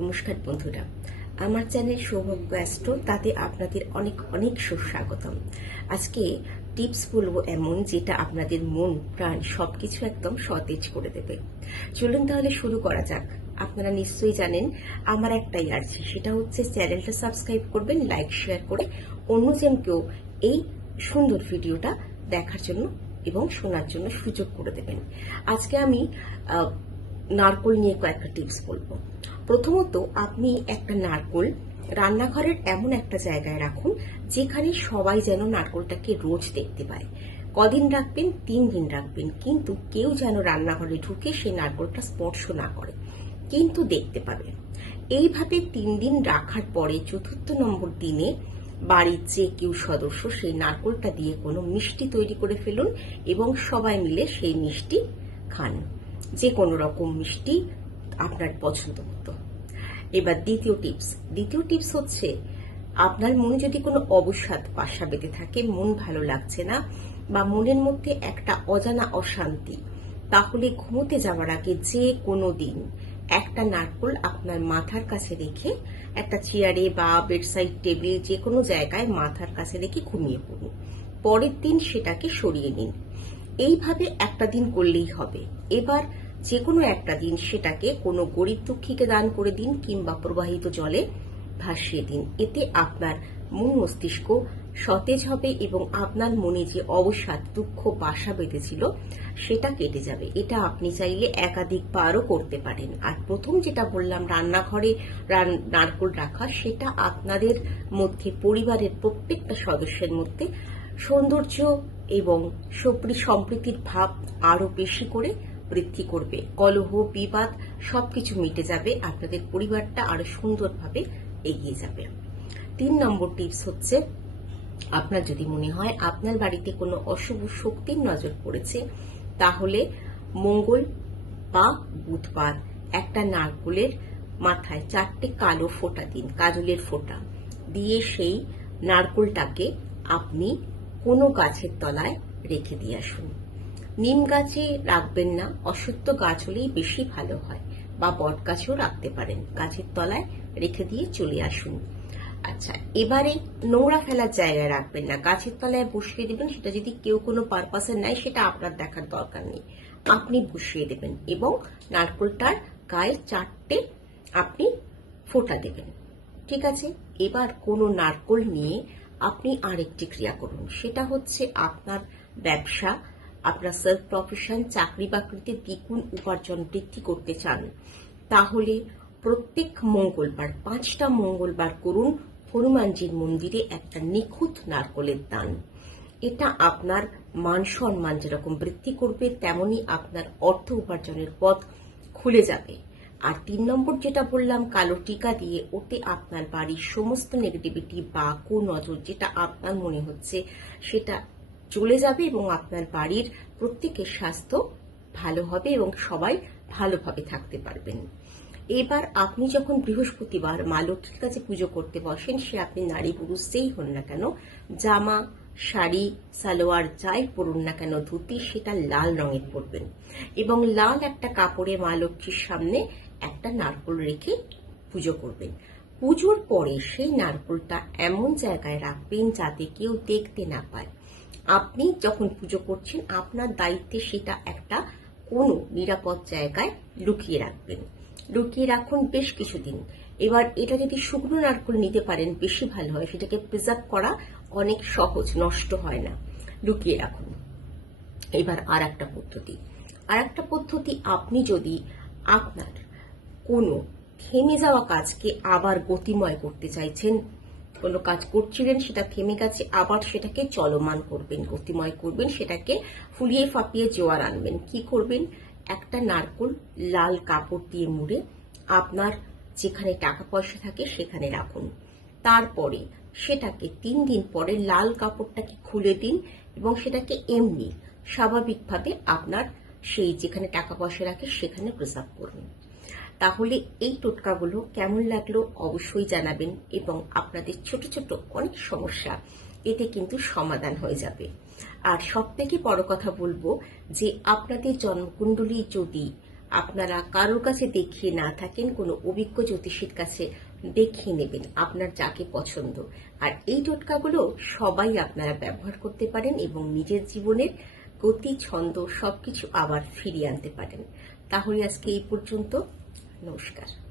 নমস্কার বন্ধুরা, আমার চ্যানেল সৌভাগ্য অ্যাস্ট্রো তাতে আপনাদের অনেক অনেক সুস্বাগতম। আজকে টিপস বলবো এমন যেটা আপনাদের মন প্রাণ সবকিছু একদম সতেজ করে দেবে। চলুন তাহলে শুরু করা যাক। আপনারা নিশ্চয়ই জানেন আমার একটাই আর্জি, সেটা হচ্ছে চ্যানেলটা সাবস্ক্রাইব করবেন, লাইক শেয়ার করে অন্যজনকেও এই সুন্দর ভিডিওটা দেখার জন্য এবং শোনার জন্য সুযোগ করে দেবেন। আজকে আমি নারকোল নিয়ে কয়েকটা টিপস বলবো। প্রথমত, আপনি একটা নারকোল রান্নাঘরের এমন একটা জায়গায় রাখুন যেখানে সবাই যেন নারকোলটাকে রোজ দেখতে পায়। কদিন রাখবেন? 3 দিন রাখবেন, কিন্তু কেউ যেন রান্নাঘরে ঢুকে সেই নারকোলটা স্পর্শ না করে, কিন্তু দেখতে পাবে। এইভাবে 3 দিন রাখার পরে 4র্থ নম্বর দিনে বাড়ির যে কেউ সদস্য সেই নারকোলটা দিয়ে কোনো মিষ্টি তৈরি করে ফেলুন এবং সবাই মিলে সেই মিষ্টি খান। যে কোনো রকম মিষ্টি আপনার পছন্দ মতো। এবার দ্বিতীয় টিপস হচ্ছে, আপনার মনে যদি কোনো অবসাদ বাসা বেঁধে থাকে, মন ভালো লাগছে না বা মনের মধ্যে একটা অজানা অশান্তি, তাহলে ঘুমোতে যাওয়ার আগে যে কোনো দিন একটা নারকোল আপনার মাথার কাছে রেখে, একটা চেয়ারে বা বেডসাইড টেবিল যে কোনো জায়গায় মাথার কাছে রেখে ঘুমিয়ে পড়ুন। পরের দিন সেটাকে সরিয়ে নিন। এইভাবে একটা দিন করলেই হবে। এবার যে কোনো একটা দিন সেটাকে কোনো গরিব দুঃখীকে দান করে দিন কিংবা প্রবাহিত জলে ভাসিয়ে দিন। এতে আপনার মন মস্তিষ্ক সতেজ হবে এবং আপনার মনে যে অবসাদ দুঃখ বাসা বেঁধেছিল সেটা কেটে যাবে। এটা আপনি চাইলে একাধিকবারও করতে পারেন। আর প্রথম যেটা বললাম রান্নাঘরে নারকোল রাখা, সেটা আপনাদের মধ্যে পরিবারের প্রত্যেকটা সদস্যের মধ্যে সৌন্দর্য এবং সম্প্রীতির ভাব আরো বেশি করে বৃদ্ধি করবে। কলহ বিবাদ সবকিছু মিটে যাবে, আপনাদের পরিবারটা আরো সুন্দরভাবে এগিয়ে যাবে। 3 নম্বর টিপস হচ্ছে, আপনার যদি মনে হয় আপনার বাড়িতে কোনো অশুভ শক্তির নজর পড়েছে, তাহলে মঙ্গল বা বুধবার একটা নারকোলের মাথায় 4টে কালো ফোঁটা দিন, কাজলের ফোঁটা দিয়ে সেই নারকোলটাকে আপনি কোনো গাছের তলায় রেখে দিয়ে আসুন। নিম গাছে রাখবেন না, অশ্বত্থ গাছ হলেই বেশি ভালো হয়, বা বট গাছেও রাখতে পারেন। গাছের তলায় রেখে দিয়ে চলে আসুন। আচ্ছা, এবারে নোংরা ফেলার জায়গায় রাখবেন না, গাছের তলায় বসিয়ে দেবেন। সেটা যদি কেউ কোনো পারপাসে নেয় সেটা আপনার দেখার দরকার নেই, আপনি বসিয়ে দেবেন এবং নারকোলটার গায়ে 4টে আপনি ফোঁটা দেবেন। ঠিক আছে? এবার কোনো নারকোল নিয়ে আপনি আরেকটি ক্রিয়া করুন, সেটা হচ্ছে আপনার ব্যবসা, আপনার সেলফ প্রফেশন, চাকরি বাকরিতে দ্বিগুণ উপার্জন বৃদ্ধি করতে চান, তাহলে প্রত্যেক মঙ্গলবার 5টা মঙ্গলবার করুন হনুমানজির মন্দিরে একটা নিখুঁত নারকোলের দান। এটা আপনার মান সম্মান যেরকম বৃদ্ধি করবে, তেমনি আপনার অর্থ উপার্জনের পথ খুলে যাবে। আর 3 নম্বর যেটা বললাম কালো টিকা দিয়ে, ওতে আপনার বাড়ির সমস্ত নেগেটিভিটি বা কুনজর যেটা আপনার মনে হচ্ছে সেটা চলে যাবে এবং আপনার বাড়ির প্রত্যেকের স্বাস্থ্য ভালো হবে এবং সবাই ভালোভাবে থাকতে পারবেন। এবার আপনি যখন বৃহস্পতিবার মা লক্ষ্মীর কাছে পুজো করতে বসেন, সে আপনি নারী পুরুষ যেই হন না কেন, জামা শাড়ি সালোয়ার যাই পরুন না কেন, ধুতি, সেটা লাল রঙের পরবেন এবং লাল একটা কাপড়ে মা লক্ষ্মীর সামনে একটা নারকোল রেখে পুজো করবেন। পুজোর পরে সেই নারকোলটা এমন জায়গায় রাখবেন যাতে কেউ দেখতে না পায়। আপনি যখন পুজো করছেন আপনার দায়িত্বে সেটা একটা কোনো নিরাপদ জায়গায় লুকিয়ে রাখবেন। লুকিয়ে রাখুন বেশ কিছুদিন। এবার এটা যদি শুকনো নারকোল নিতে পারেন বেশি ভালো হয়, সেটাকে প্রিজার্ভ করা অনেক সহজ, নষ্ট হয় না। লুকিয়ে রাখুন। এবার আর একটা পদ্ধতি, আপনি যদি আপনার কোনো থেমে যাওয়া কাজকে আবার গতিময় করতে চাইছেন, কোনো কাজ করছিলেন সেটা থেমে গেছে, আবার সেটাকে চলমান করবেন, গতিময় করবেন, সেটাকে ফুলিয়ে ফাঁপিয়ে জোয়ার আনবেন। কি করবেন? একটা নারকোল লাল কাপড় দিয়ে মুড়ে আপনার যেখানে টাকা পয়সা থাকে সেখানে রাখুন। তারপরে সেটাকে 3 দিন পরে লাল কাপড়টাকে খুলে দিন এবং সেটাকে এমনি স্বাভাবিকভাবে আপনার সেই যেখানে টাকা পয়সা রাখে সেখানে প্রিজার্ভ করুন। তাহলে এই টোটকাগুলো কেমন লাগলো অবশ্যই জানাবেন এবং আপনাদের ছোট ছোট অনেক সমস্যা এতে কিন্তু সমাধান হয়ে যাবে। আর সবথেকে বড় কথা বলবো যে আপনাদের জন্মকুণ্ডলী যদি আপনারা কারোর কাছে দেখিয়ে না থাকেন, কোনো অভিজ্ঞ জ্যোতিষীর কাছে দেখিয়ে নেবেন আপনার যাকে পছন্দ। আর এই টোটকাগুলো সবাই আপনারা ব্যবহার করতে পারেন এবং নিজের জীবনের গতি, ছন্দ সবকিছু আবার ফিরিয়ে আনতে পারেন। তাহলে আজকে এই পর্যন্ত। নমস্কার।